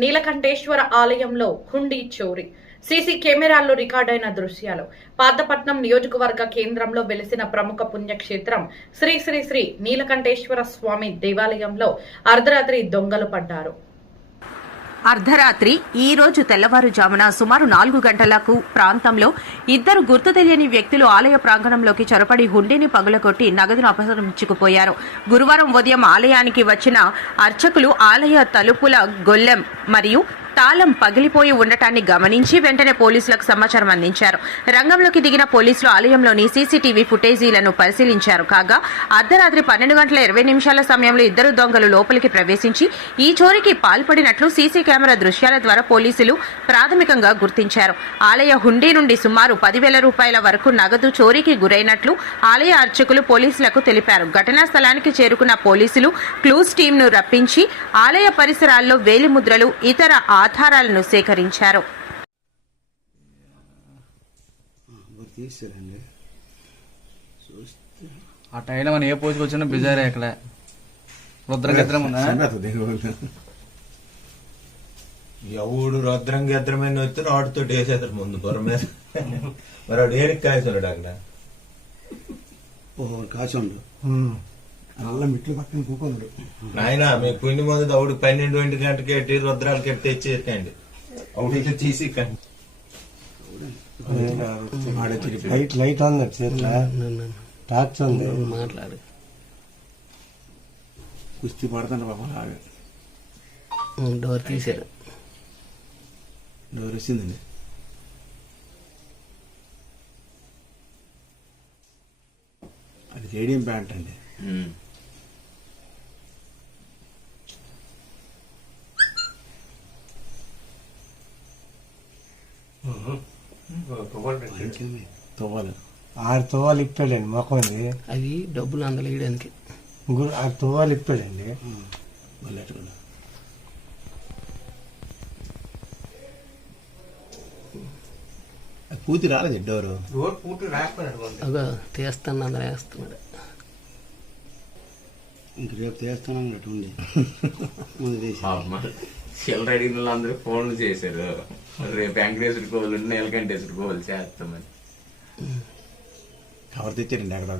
నీలకంఠేశ్వర ఆలయంలో హుండీ చోరీ. సీసీ కెమెరాల్లో రికార్డైన దృశ్యాలు. పాతపట్నం నియోజకవర్గ కేంద్రంలో వెలిసిన ప్రముఖ పుణ్యక్షేత్రం శ్రీ శ్రీ శ్రీ నీలకంఠేశ్వర స్వామి దేవాలయంలో అర్ధరాత్రి దొంగలు పడ్డారు. అర్ధరాత్రి ఈ రోజు తెల్లవారుజామున సుమారు 4 గంటలకు ప్రాంతంలో ఇద్దరు గుర్తు తెలియని వ్యక్తులు ఆలయ ప్రాంగణంలోకి చొరబడి హుండీని పగులగొట్టి నగదును అపహరించుకుపోయారు. గురువారం ఉదయం ఆలయానికి వచ్చిన అర్చకులు ఆలయ తలుపుల గొల్లెం మరియు తాళం పగిలిపోయి ఉండటాన్ని గమనించి వెంటనే పోలీసులకు సమాచారం అందించారు. రంగంలోకి దిగిన పోలీసులు ఆలయంలోని సీసీటీవీ ఫుటేజీలను పరిశీలించారు. కాగా అర్ధరాత్రి 12:20 సమయంలో ఇద్దరు దొంగలు లోపలికి ప్రవేశించి ఈ చోరీకి పాల్పడినట్లు సీసీ కెమెరా దృశ్యాల ద్వారా పోలీసులు ప్రాథమికంగా గుర్తించారు. ఆలయ హుండీ నుండి సుమారు 10,000 రూపాయల వరకు నగదు చోరీకి గురైనట్లు ఆలయ అర్చకులు పోలీసులకు తెలిపారు. ఘటనా స్థలానికి చేరుకున్న పోలీసులు క్లూస్ టీంను రప్పించి ఆలయ పరిసరాల్లో వేలిముద్రలు ఇతర ఆధారాలను సేకరించారు. ఆ టైంలో మనం ఏ పోజుకి వచ్చినా బిజారే అక్కడ రుద్రం ఎవడు రుద్రం గద్రమైన వచ్చి వాడితో వేసేస్తారు ముందు పొర మీద. మరి వాడు ఏడికి కాయచున్నాడు అక్కడ కాచుండు అలా మిట్లు పక్కన కూకున్నాడు. నాయన మీ పుండి ముందు అవుడు 12 గంటకి ఎట్టి రుద్రాలకి ఎట్టి తెచ్చేకండి అవుడు తీసి లైట్ ఉంది చేతిలో టార్చ్ ఉంది. మాట్లాడు కుస్తీ పడుతుండ బాబా లాగా డోర్ తీసారు. డోర్ వచ్చిందండి. అది రేడియం ప్యాంట్ అండి. తువ్వాలి 6 తువ్వాలు ఇప్పాడండి మొక్కమంది. అవి డబ్బులు అందలేయడానికి 6 తువ్వాలు ఇప్పాడండి. పూర్తి రాలేదు డోరు. అగా తీస్తాను అందరూ వేస్తున్నాడు. ఇంక రేపు తీస్తాను అన్నట్టుండి చిల్లర అడిగిన వాళ్ళందరూ ఫోన్లు చేశారు. రేపు వెంకటేశ్వర కోవాలి నీలకంఠేశ్వర కోవాలి చేస్తామని కవర్ తెచ్చారండి అక్కడ.